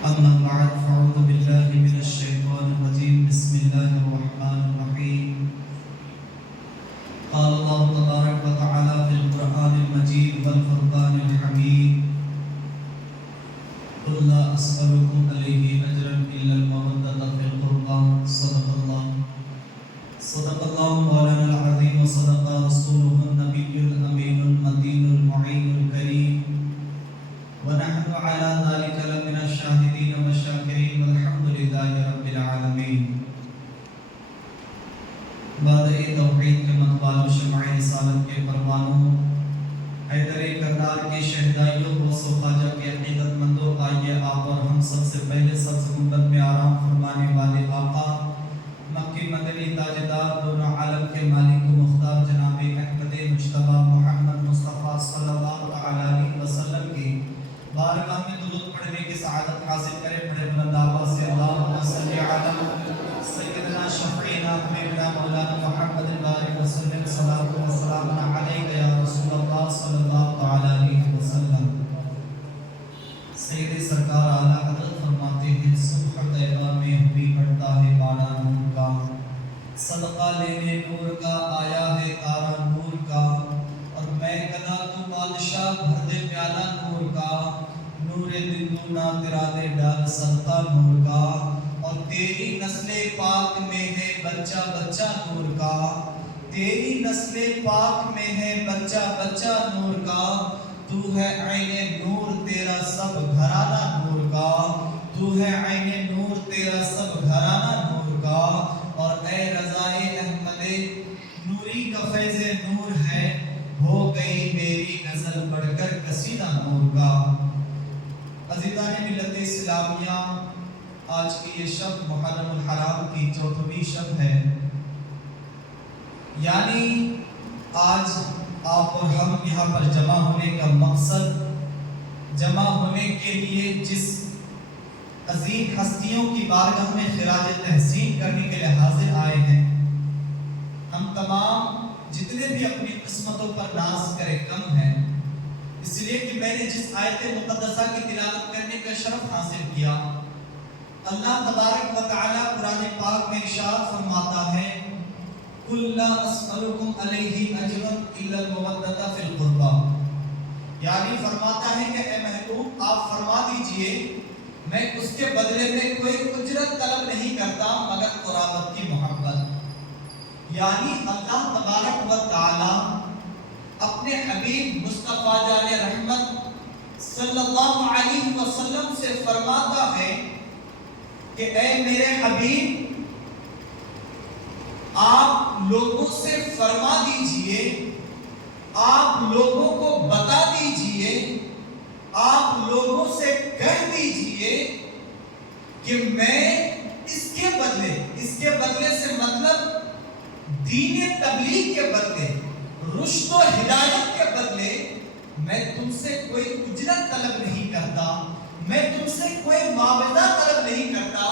أما بعد فأعوذ بالله من الشيطان الرجيم بسم الله الرحمن الرحيم قال الله تبارك وتعالى في القرآن المجيد والفرقان الحميد قل لا أسألكم عليه أجرا إلا المودة في القربى صدق الله مولانا العظيم وصدق رسوله النبي الأمين المتين المعين الكريم ونحن على ذلك لمن الشاهدين والشاكرين والحمد لله رب العالمين. بعد توحید کے مقبال و شمع رسالت کے پروانوں، حیدر کردار کے شہدائیوں و خواجہ کے عقیدت مندوں، آئیے آپ اور ہم سب سے پہلے سبز گنبد میں آرام فرمانے والے آقا مکی مدنی تاجدار دونوں عالم کے مالک و مختار جناب احمد مجتبی محمد مصطفیٰ صلی اللہ علیہ وسلم کی بارگاہ میں درود پڑھنے کی سعادت حاصل کرے. بڑے بلند آواز سے اللہم صلی علی سیدنا شفیعنا حبیبنا مولانا محمد بارک وسلم صلاۃ و سلام علیک یا رسول اللہ صلی اللہ علیہ وسلم. سید سرکار اعلیٰ حضرت فرماتے ہیں صبح طیبہ میں ہوئی پڑتا ہے بالا نور کا، صدقہ لینے نور کا آیا ہے تارا نور کا، اور میں گدا تو بادشاہ بھر دے پیالہ نور کا، نور دل دونا تیرا دے ڈال صدقہ نور کا، اور تیری نسل پاک میں ہے بچہ بچہ نور کا، تیری نسل پاک میں ہے بچہ بچہ نور کا، تو ہے عین نور تیرا سب گھرانہ نور کا، تو ہے عین نور تیرا سب گھرانہ نور کا، اور اے رضائے احمد نوری کا فیض نور ہے، ہو گئی میری غزل پڑھ کر قصیدہ نور کا. عزیزان ملت اسلامیہ، آج کی یہ شب محرم الحرام کی 4ویں شب ہے. یعنی آج آپ اور ہم یہاں پر جمع ہونے کا مقصد، جمع ہونے کے لیے جس عظیم ہستیوں کی بارگاہ میں خراج تحسین کرنے کے لیے حاضر آئے ہیں، ہم تمام جتنے بھی اپنی قسمتوں پر ناز کرے کم ہیں، اس لیے کہ میں نے جس آیت مقدسہ کی تلاوت کرنے کا شرف حاصل کیا، اللہ تبارک و تعالی قرآن پاک میں ارشاد فرماتا ہے قُلْ لَا أَسْأَلُكُمْ عَلَيْهِ أَجْرًا إِلَّا الْمَوَدَّةَ فِي الْقُرْبَى. یعنی فرماتا ہے کہ اے محبوب آپ فرما دیجئے میں اس کے بدلے میں کوئی اجرت طلب نہیں کرتا مگر قرابت کی محبت. یعنی اللہ تبارک و تعالی اپنے حبیب مصطفیٰ جان رحمت صلی اللہ علیہ وسلم سے فرماتا ہے کہ اے میرے حبیب آپ لوگوں سے فرما دیجئے، آپ لوگوں کو بتا دیجئے، آپ لوگوں سے کہہ دیجئے کہ میں اس کے بدلے سے مطلب دین تبلیغ کے بدلے، رشد و ہدایت کے بدلے میں تم سے کوئی اجرت طلب نہیں کرتا، میں تم سے کوئی معاوضہ طلب نہیں کرتا،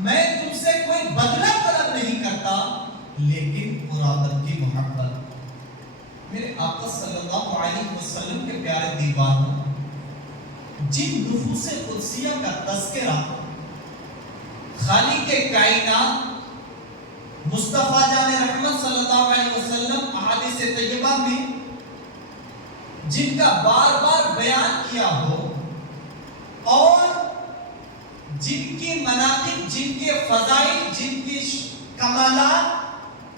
میں تم سے کوئی بدلہ طلب نہیں کرتا، لیکن قرابت کی محبت. میرے آقا صلی اللہ علیہ وسلم کے پیارے دیوانوں، جن نفوس قدسیہ کا تذکرہ خالق کائنات مصطفیٰ جان رحمت صلی اللہ علیہ وسلم احادیث طیبہ میں جن کا بار بار بیان کیا ہو، اور جن کی مناقب، جن کے فضائل، جن کی کمالات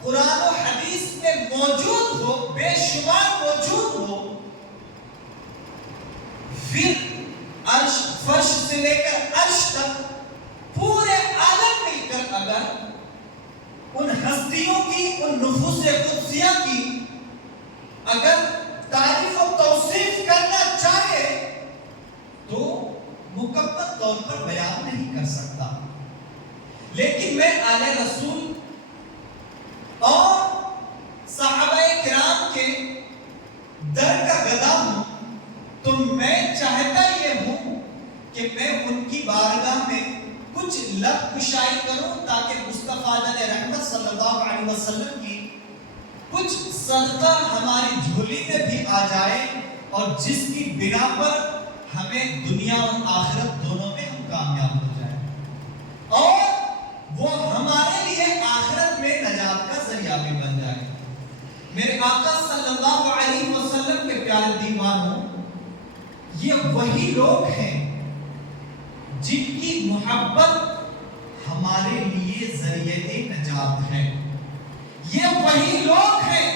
قرآن و حدیث میں موجود ہو، بے شمار موجود ہو، پھر عرش فرش سے لے کر عرش تک پورے عالم مل کر اگر ان ہستیوں کی، ان نفوس قدسیہ کی اگر تعریف و توصیف کرنا چاہے تو مکمل طور پر بیان نہیں کر سکتا. لیکن میں آل رسول اور صحابہ کرام کے در کا گدا ہوں، تو میں چاہتا یہ ہوں کہ میں ان کی بارگاہ میں کچھ لب کشائی کروں تاکہ مصطفیٰ جان رحمت صلی اللہ علیہ وسلم کی کچھ صدقہ ہماری جھولی میں بھی آ جائے، اور جس کی بنا پر ہمیں دنیا اور آخرت دونوں میں ہم کامیاب ہو جائے اور وہ ہمارے لیے آخرت میں نجات کا ذریعہ بھی بن جائے۔ میرے آقا صلی اللہ علیہ وسلم کے پیارے دیوانوں، یہ وہی لوگ ہیں جن کی محبت ہمارے لیے ذریعہ نجات ہے۔ یہ وہی لوگ ہیں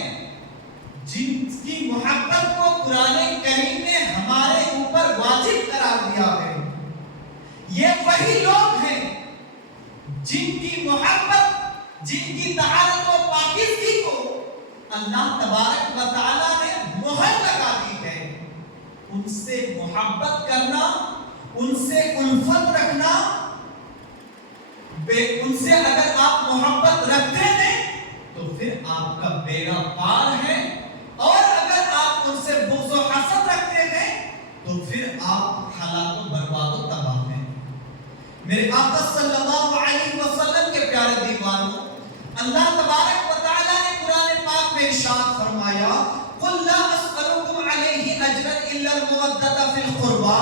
جن کی محبت کو قرآن کریم نے ہمارے اوپر واجب قرار دیا ہے۔ یہ وہی لوگ ہیں جن کی محبت، جن کی طہارت و پاکیزگی کو اللہ تبارک و تعالیٰ نے مہر لگا دی ہے۔ ان سے محبت کرنا، ان سے الفت رکھنا، ان سے اگر آپ محبت رکھتے ہیں تو پھر آپ کا بیڑا پار ہے، اور اگر آپ ان سے بغض و حسد رکھتے ہیں تو پھر آپ ہلاک و برباد و تباہ ہیں۔ میرے آقا صلی اللہ علیہ وسلم کے پیارے دیوانوں، اللہ تبارک و تعالیٰ نے قرآن پاک میں ارشاد فرمایا، قُلْ لَا أَسْأَلُكُمْ عَلَيْهِ أَجْرًا إِلَّا الْمَوَدَّةَ فِي الْقُرْبَى،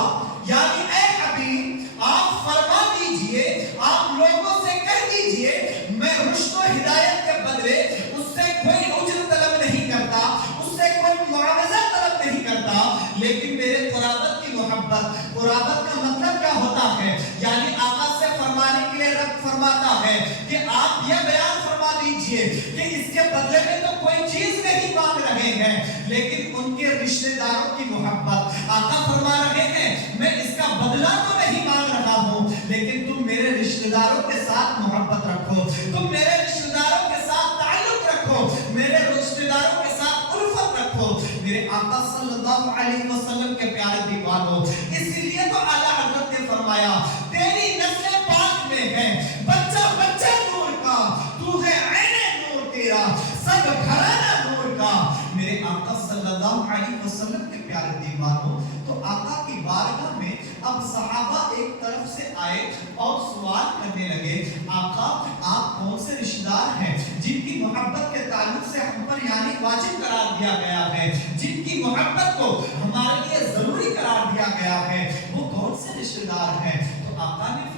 یعنی اے حبیب آپ فرما دیجئے، آپ لوگوں سے کہہ دیجئے، میں رشد و ہدایت کے بدلے اس سے کوئی اجرت طلب نہیں کرتا، اس سے کوئی معاوضہ طلب نہیں کرتا، لیکن میرے قرابت کی محبت، قرابت کا مطلب کیا ہوتا ہے؟ یعنی آقا سے فرمانے کے لیے رب فرماتا ہے کہ آپ یہ بیان فرما دیجئے کہ اس کے بدلے میں تو کوئی چیز نہیں مانگ رہے ہیں، لیکن ان کے رشتہ داروں کی محبت، آقا فرما رہے ہیں میں اس کا بدلہ تو نہیں مانگ رہا ہوں، لیکن تم میرے رشتہ داروں کے ساتھ محبت رکھو، تم میرے رشتہ داروں کے ساتھ تعلق رکھو، میرے رشتہ داروں کے ساتھ الفت رکھو۔ میرے آقا صلی اللہ علیہ وسلم کے پیارے دیوانوں، اس لیے تو اعلیٰ حضرت نے فرمایا تیری نسل پاک میں ہے بچہ بچہ نور کا، تو ہے عین نور تیرا، سب گھرانہ نور کا۔ میرے آقا صلی اللہ علیہ وسلم کے پیارے دیوانوں، تو آقا کی بارگاہ میں اب صحابہ ایک طرف سے آئے اور سوال کرنے لگے، آقا آپ کون سے رشتہ دار ہیں جن کی محبت کے تعلق سے ہم پر یعنی واجب قرار دیا گیا ہے، جن کی محبت کو ہمارے لیے ضروری قرار دیا گیا ہے، وہ کون سے رشتہ دار ہیں؟ تو آقا نے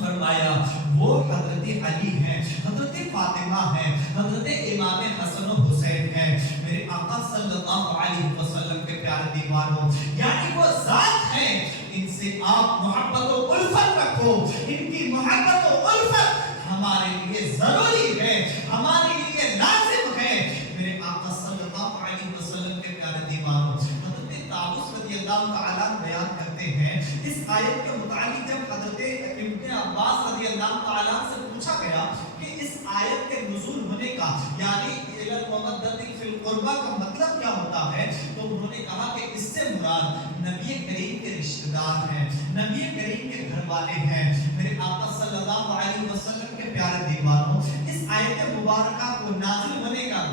فرمایا وہ حضرت علی ہیں، حضرت فاطمہ ہیں، حضرت امام حسن و حسین ہیں۔ میرے آقا صلی اللہ علیہ وسلم کے پیارے دیوانوں، یعنی وہ ذات ہیں، ان سے آپ محبت و الفت رکھو، ان کی محبت و الفت ہمارے لیے ضروری ہے، ہمارے لیے لازم ہے۔ میرے آقا صلی اللہ علیہ وسلم کے پیارے دیوانوں، حضرت طاؤس رضی اللہ تعالیٰ بیان کرتے ہیں، اس آیت کے متعلق جب حضرت ابن عباس رضی اللہ تعالیٰ سے پوچھا گیا کہ اس آیت کے نزول ہونے کا یعنی اِلَى الْمَوَدَّةِ فِي الْقُرْبَى کا مطلب کیا ہوتا ہے، تو انہوں نے کہا کہ اس سے مراد نبی کریم کے رشتہ دار ہیں، نبی کریم کے گھر والے ہیں۔ میرے آقا صلی اللہ علیہ وسلم کے پیارے دیوانوں، اس آیت مبارکہ کو نازل ہونے کا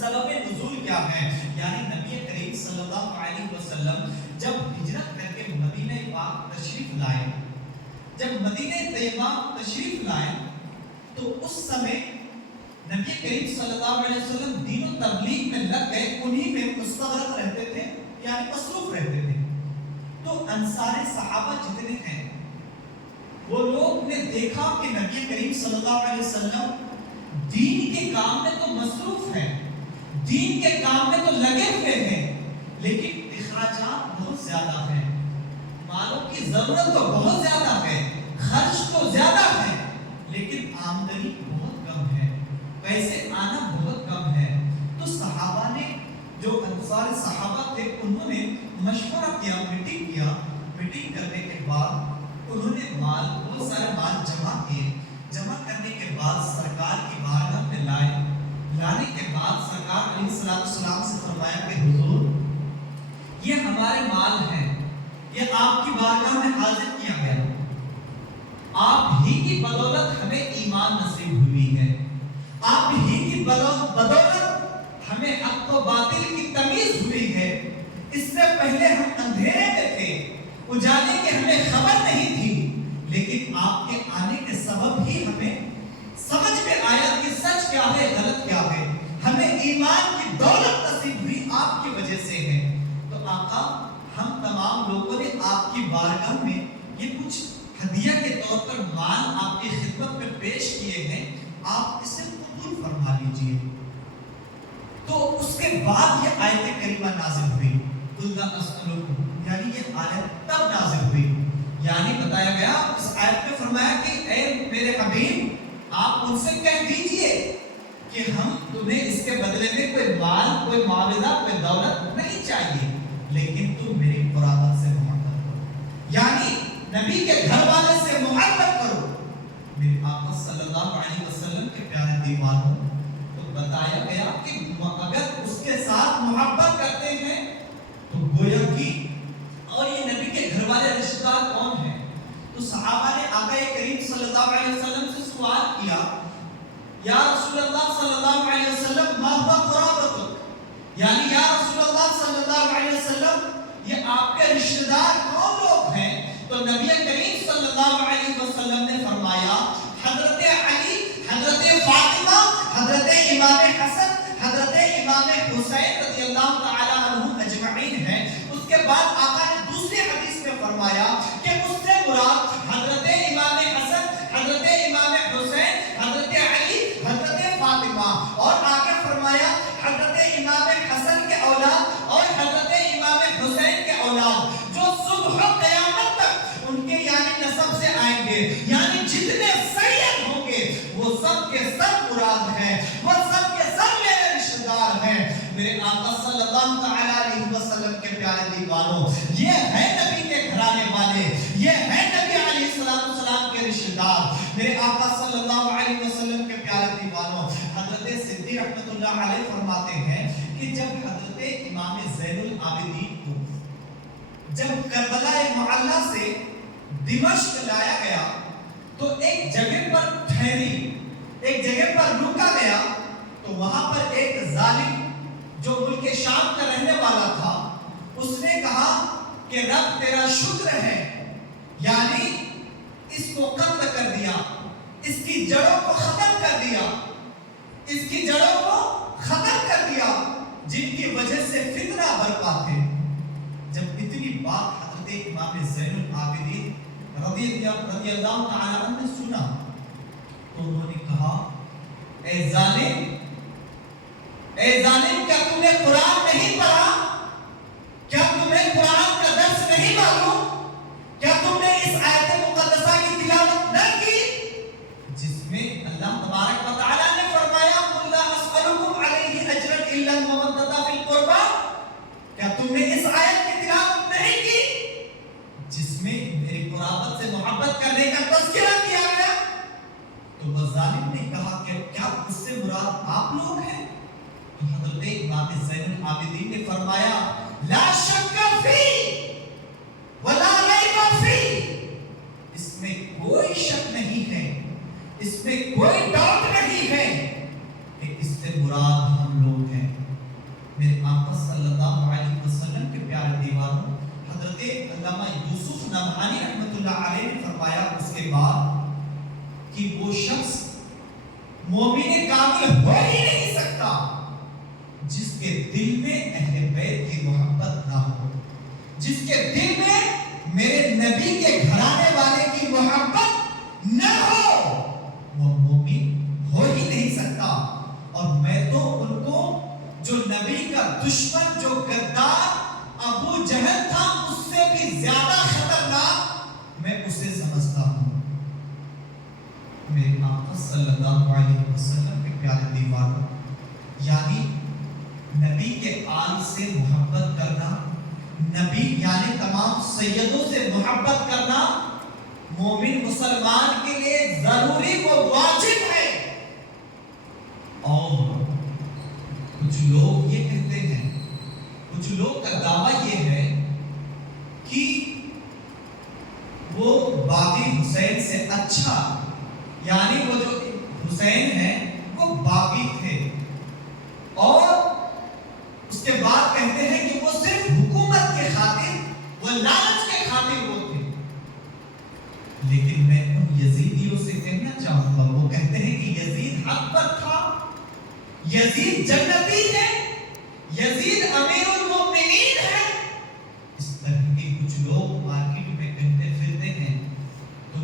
سبب نزول کیا ہے؟ یعنی نبی کریم صلی اللہ علیہ وسلم جب ہجرت کر کے مدینہ پاک تشریف لائے، جب مدینہ طیبہ تشریف لائے تو اس سمے نبی کریم صلی اللہ علیہ وسلم دین و تبلیغ میں لگ گئے، انہی میں مستغرق رہتے تھے، یعنی مصروف رہتے تھے۔ تو انصار صحابہ جتنے ہیں وہ لوگ نے دیکھا کہ نبی کریم صلی اللہ علیہ وسلم دین کے کام میں تو مصروف ہیں، دین کے کام میں تو لگے ہوئے ہیں، لیکن اخراجات بہت زیادہ ہیں، مالوں کی ضرورت تو بہت زیادہ ہے، خرچ تو زیادہ ہے، لیکن آمدنی بہت کم ہے، پیسے آنا بہت کم ہے۔ تو صحابہ نے، جو انصار صحابہ تھے، انہوں نے مشورہ کیا، میٹنگ کیا، میٹنگ کرنے کے بعد انہوں نے مال، بہت سارے مال جمع کیے، جمع کرنے کے بعد سرکار کی بارگاہ میں لائے، لانے کے بعد سرکار علیہ السلام سے فرمایا کہ حضور یہ ہمارے مال ہیں، یہ آپ کی بارگاہ میں حاضر کیا گیا، آپ ہی کی بدولت ہمیں ایمان نصیب ہوئی ہے، آپ ہی کی بدولت ہمیں حق و باطل کی تمیز ہوئی ہے، اس سے پہلے ہم اندھیرے میں تھے، اجالے کی ہمیں خبر نہیں تھی، لیکن آپ کے آنے کے سبب ہی ہمیں سمجھ میں آیا کہ سچ کیا ہے، غلط کیا ہے، ہمیں ایمان کی دولت نصیب ہوئی آپ کی وجہ سے ہے۔ تو آقا ہم تمام لوگوں نے آپ کی بارگاہ میں یہ کچھ ہدیہ کے طور پر مال آپ کی خدمت میں پیش کیے ہیں، آپ اسے قبول فرما لیجئے۔ تو اس کے بعد یہ آیت کریمہ نازل ہوئی، قُلْ لَا أَسْأَلُكُمْ، یعنی یہ آیت تب نازل ہوئی، یعنی بتایا گیا اس آیت میں فرمایا کہ اے میرے حبیب آپ ان سے کہہ دیجئے کہ ہم تمہیں اس کے بدلے میں کوئی مال، کوئی معاوضہ، کوئی دولت نہیں چاہیے، لیکن تم میری قرابت سے محبت کرو، یعنی نبی کے گھر والے سے محبت کرو۔ میرے آقا صلی اللہ علیہ وسلم کے پیارے دیوانوں، تو بتایا گیا کہ اگر اس کے ساتھ محبت کرتے ہیں تو گویا کہ، اور یہ نبی کے گھر والے رشتہ دار کون ہیں؟ تو صحابہ نے آقا کریم صلی اللہ علیہ وسلم سے سوال کیا، یا رسول اللہ صلی اللہ علیہ وسلم ما هو قرابتک، یعنی یا رسول اللہ صلی اللہ علیہ وسلم یہ آپ کے رشتہ دار کون لوگ ہیں؟ تو نبی کریم صلی اللہ علیہ وسلم نے فرمایا حضرت علی، حضرت فاطمہ، حضرت امام حسن، حضرت امام حسین رضی اللہ تعالی عنہ اجمعین ہیں۔ اس کے بعد آقا نے دوسری حدیث میں فرمایا کہ اس سے مراد حضرت امام حسن، حضرت امام حسین، حضرت علی، حضرت فاطمہ، اور آگے فرمایا حضرت امام حسن کے اولاد اور حضرت امام حسین کے اولاد جو صبح قیامت تک ان کے یعنی نسب سے آئیں گے، یعنی جتنے سید ہوں گے وہ سب کے سب مراد ہیں، وہ سب کے سب میرے رشتہ دار ہیں۔ میرے آقا صلی اللہ تعالی علیہ وسلم کے پیارے دیوانوں، یہ ہے نبی کے گھرانے والے، یہ ہے نبی علیہ السلام کے رشتہ دار۔ میرے آقا صلی اللہ علیہ وسلم کے پیارے دیوانوں، حضرت صدیق رحمۃ اللہ علیہ فرماتے ہیں کہ جب حضرت امام زین العابدین کو جب کربلا معلی سے دمشق لایا گیا تو ایک جگہ پر ٹھہری، ایک جگہ پر رکا گیا، تو وہاں پر ایک ظالم جو ملک شام کا رہنے والا تھا، اس نے کہا کہ رب تیرا شکر ہے، یعنی اس کو قتل کر دیا، اس کی جڑوں کو ختم کر دیا، اس کی جڑوں کو ختم کر دیا، جن کی وجہ سے فتنہ برپا تھے۔ جب اتنی بات حضرت امام زین العابدین رضی اللہ تعالی عنہ نے سنا تو انہوں نے کہا اے ظالم، کیا تم نے قرآن نہیں پڑھا؟ کیا تمہیں قرآن کا درس نہیں معلوم؟ کیا تم نے اس آیت مقدسہ کی تلاوت نہ کی جس میں اللہ تبارک و تعالی نے فرمایا قُلْ لَا أَسْأَلُكُمْ عَلَيْهِ أَجْرًا إِلَّا الْمَوَدَّةَ فِي الْقُرْبَى؟ کیا تم نے اس آیت کی تلاوت نہیں کی جس میں میری قرابت سے محبت کرنے کا تذکرہ کیا گیا؟ تو وہ ظالم نے کہا کہ کیا اس سے مراد آپ لوگ ہیں؟ تو حضرت امام زین العابدین نے فرمایا لا شک فی ولا ریب فی، اس میں کوئی شک نہیں ہے، اس میں کوئی ڈاؤٹ نہیں ہے کہ اس سے مراد ہم لوگ ہیں۔ میرے آقا صلی اللہ علیہ وسلم کے پیارے دیوانوں، حضرت علامہ یوسف نبہانی رحمۃ اللہ علیہ نے فرمایا اس کے بعد کہ وہ شخص مومن کامل ہو ہی نہیں سکتا جس کے دل میں اہل بیت کی محبت نہ ہو، جس کے دل میں میرے نبی کے گھرانے والے کی محبت نہ ہو، وہ مومن ہو ہی نہیں سکتا۔ اور میں تو ان کو جو نبی کا دشمن، جو غدار ابو جہل تھا، اس سے بھی زیادہ خطرناک میں اسے سمجھتا ہوں۔ میرے آقا صلی اللہ علیہ وسلم کے پیارے دیوانوں، یعنی نبی کے آل سے محبت کرنا، نبی یعنی تمام سیدوں سے محبت کرنا مومن مسلمان کے لیے ضروری و واجب ہے۔ اور کچھ لوگ یہ کہتے ہیں، کچھ لوگ کا دعویٰ یہ ہے کہ وہ باغی حسین سے اچھا، یعنی وہ جو حسین ہیں وہ باغی تھے، اور اس کے بعد کہتے ہیں کہ وہ صرف حکومت کے خاطر، وہ لالچ کے خاطر وہ تھے۔ لیکن میں ان یزیدیوں سے کہنا چاہوں گا، وہ کہتے ہیں کہ یزید حق پر تھا، یزید جنتی ہے، یزید امیر المؤمنین ہے۔ اس طرح کے کچھ لوگ مارکیٹ میں کہتے پھرتے ہیں، تو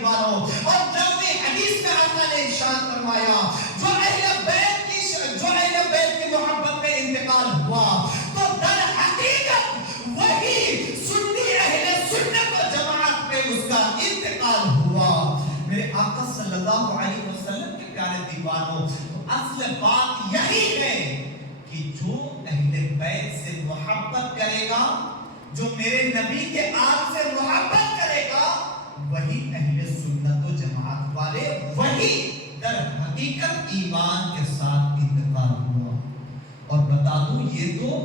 دیوانوں. اور نویں حدیث میں آقا نے ارشاد فرمایا جو اہل بیت کی محبت میں انتقال ہوا تو در حقیقت وہی سنی اہل سنت و جماعت میں اس کا انتقال ہوا. میرے آقا صلی اللہ علیہ وسلم کے پیارے دیوانوں, اصل بات یہی ہے کہ جو اہل بیت سے محبت کرے گا, جو میرے نبی کے آل سے محبت کرے گا, وہی اہل سنت و جماعت والے, وہی در حقیقت ایمان کے ساتھ انتقال ہوا. اور بتا دوں یہ تو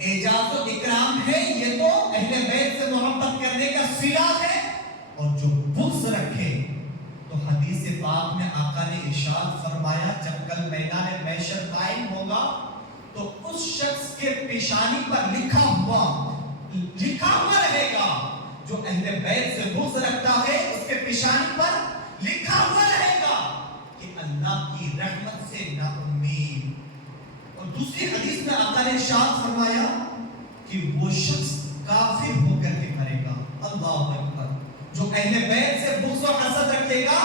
اعجاز و اکرام ہے, یہ تو اہل بیت سے محبت کرنے کا صلہ ہے. اور جو بغض رکھے تو حدیث پاک میں آقا نے ارشاد فرمایا جب کل میدان محشر قائم ہوگا تو اس شخص کے پیشانی پر لکھا ہوا رہے گا. جو اہل بیت سے بغض رکھتا ہے اس کے پیشانی پر لکھا ہوا رہے گا کہ اللہ کی رحمت سے نا امید. اور دوسری حدیث میں آقا نے ارشاد فرمایا کہ وہ شخص کافر ہو کر کے مرے گا. اللہ اکبر. جو اہل بیت سے بغض و حسد رکھے گا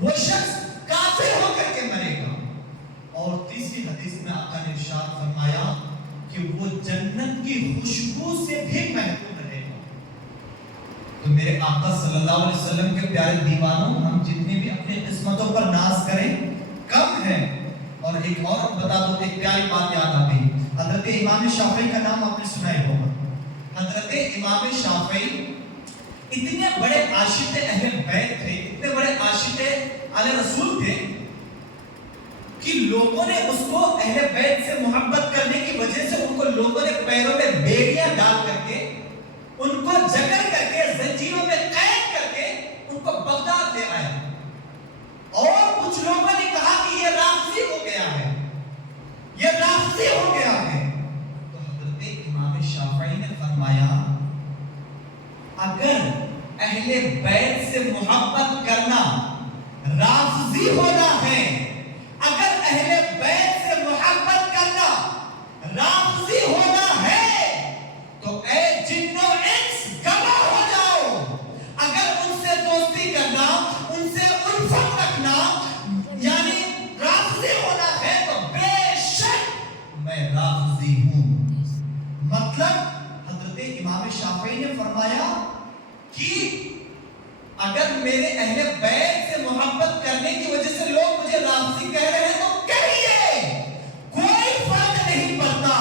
وہ شخص کافر ہو کر کے مرے گا. اور تیسری حدیث میں آقا نے ارشاد فرمایا کہ وہ جنت کی خوشبو سے بھی محفوظ رہے گا. تو میرے آقا صلی اللہ علیہ وسلم کے پیارے دیوانوں, ہم جتنی بھی اپنی قسمتوں پر ناز کریں کم ہے. اور ایک اور بتا دو, ایک پیاری بات یاد آ گئی. حضرت امام شافعی کا نام آپ نے سنا ہی ہوگا. حضرت امام شافعی اتنے بڑے عاشق اہل بیت تھے, اتنے بڑے عاشق اہل رسول تھے کہ لوگوں نے اس کو اہل بیت سے محبت کرنے کی وجہ سے ان کو لوگوں نے پیروں میں بیڑیاں ڈال کر کے, ان کو جکڑ کر کے, زنجیروں میں قید کر کے ان کو بغداد لے آیا. اور کچھ لوگوں نے کہا کہ یہ رافضی ہو گیا ہے, یہ رافضی ہو گیا ہے. تو حضرت امام شافعی نے فرمایا اگر اہل بیت سے محبت کرنا رافضی ہونا ہے, اگر اہل بیت سے محبت کرنا رافضی ہونا ہے تو اے جنو انس گواہ ہو جاؤ. اگر ان سے دوستی کرنا, ان سے الفت رکھنا یعنی رافضی ہونا ہے تو بے شک میں رافضی ہوں. مطلب حضرت امام شافعی نے فرمایا کہ اگر میرے اہل بیت سے محبت کرنے کی وجہ سے لوگ مجھے رافضی کہہ رہے ہیں تو کہیے, کوئی فرق نہیں پڑتا.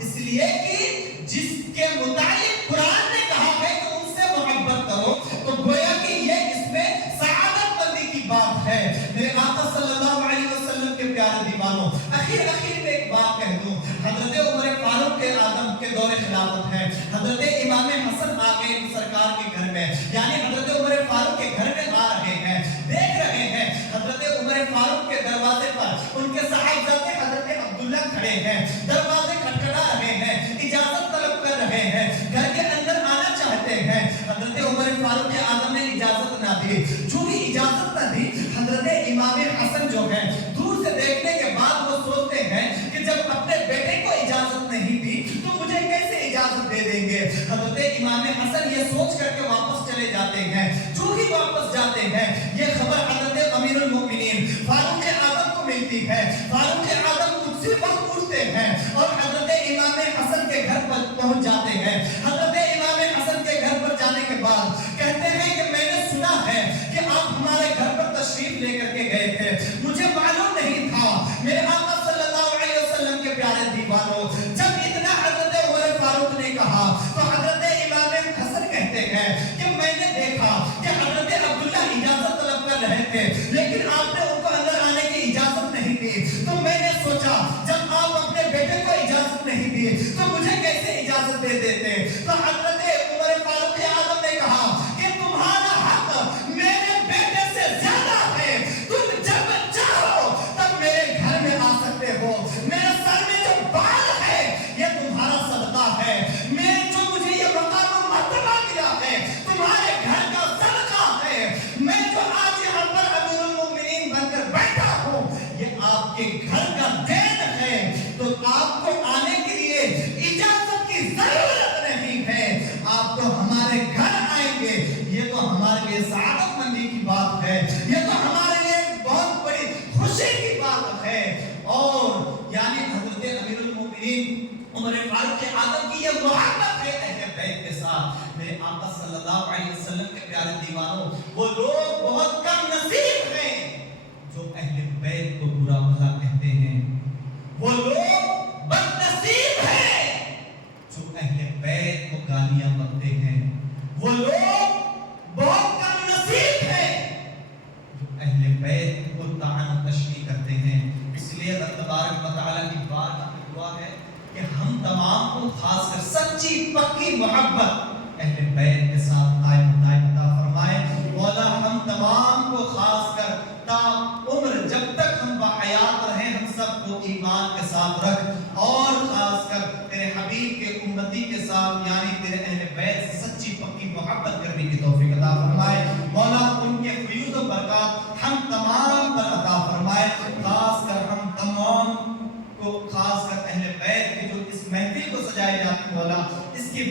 اس لیے کہ جس کے متعلق قرآن نے کہا ہے کہ ان سے محبت کرو تو گویا کہ یہ اس میں سعادت مندی کی بات ہے. میرے آقا صلی اللہ علیہ وسلم کے پیارے دیوانوں, اخیر میں ایک بات کہہ دوں. حضرت عمر فاروق اعظم کے دور خلافت ہے. حضرت امام حسن آ گئے سرکار کے گھر میں, یعنی حضرت عمر فاروق کے گھر میں آ رہے ہیں, دیکھ رہے ہیں حضرت عمر فاروق کے دروازے پر ان کے صاحبزادے حضرت عبداللہ کھڑے ہیں, دروازے کھٹکھٹا رہے ہیں, اجازت طلب کر رہے ہیں, گھر کے اندر آنا چاہتے ہیں. حضرت عمر فاروق اعظم نے اجازت نہ دی. جو ہی اجازت نہ دی, حضرت امام حسن جو ہے دور سے دیکھنے کے بعد وہ سوچتے ہیں کہ جب اپنے بیٹے کو اجازت نہیں دی تو مجھے کیسے اجازت دے دیں گے. حضرت امام حسن یہ سوچ کر کے واپس چلے جاتے ہیں. جو ہی واپس جاتے ہیں یہ خبر حضرت امیر المومنین فاروق اعظم کو ملتی ہے. فاروق اعظم اسی وقت اٹھتے ہیں اور حضرت امام حسن کے گھر پر پہنچ جاتے ہیں. حضرت امام حسن کے گھر پر جانے کے بعد کہتے ہیں کہ میں نے سنا ہے کہ آپ ہمارے گھر پر تشریف لے کر کے گئے تھے, مجھے معلوم نہیں تھا. میرے آقا صلی اللہ علیہ وسلم کے پیارے دیوانوں, جب اتنا حضرت عمر فاروق نے کہا تو حضرت امام حسن کہتے ہیں کہ میں نے دیکھا کہ حضرت عبداللہ اجازت طلب کر رہے تھے لیکن آپ نے ان کو اندر آنے کی اجازت نہیں دی. تو میں نے سوچا جب آپ اپنے بیٹے کو اجازت نہیں دی تو مجھے کیسے اجازت دے دیتے. تو حضرت عمر فاروق اعظم نے کہا کہ تمہارا حق میرے بیٹے سے زیادہ ہے, تم جب چاہو تب میرے گھر میں آ سکتے ہو. میرے سر میں جو بال ہے یہ تمہارا صدقہ ہے. میں جو مجھے یہ مقام و مرتبہ ملا ہے تمہارے گھر کا صدقہ ہے. میں جو آج یہاں پر امیر المومنین بن کر بیٹھا ہوں یہ آپ کے گھر کا دین ہے. تو آپ کو آنے کے لیے اجازت کی ضرورت نہیں ہے. محبت ہے اہل بیت کے ساتھ۔ میرے آقا صلی اللہ علیہ وسلم کے پیارے دیوانوں، وہ لوگ بہت کم نصیب ہیں جو اہل بیت کو برا بھلا کہتے ہیں، وہ لوگ بد نصیب ہیں جو اہل بیت کو گالیاں بکتے ہیں، وہ لوگ بہت کم نصیب ہیں جو اہل بیت کو طعن و تشنیع کرتے ہیں۔ اس لیے اللہ تبارک و تعالیٰ کی بارگاہ میں دعا ہے کہ ہم تمام کو خاص کر سچی پکی محبت اہل بیت کے ساتھ قائم دائم عطا فرمائے۔ مولا ہم تمام کو خاص کر تا عمر جب تک ہم بحیات رہیں ہم سب کو ایمان کے ساتھ رکھ، اور خاص کر تیرے حبیب کے امتی کے ساتھ یعنی تیرے اہل بیت سے سچی پکی محبت کرنے کی توفیق عطا فرمائے۔ مولا ان کے فیوز و برکات ہم تمام پر عطا فرمائے، خاص کر ہم تمام کو، خاص کر اہل بیت کے جو اس محفل کو سجائے جاتی مولا اس کی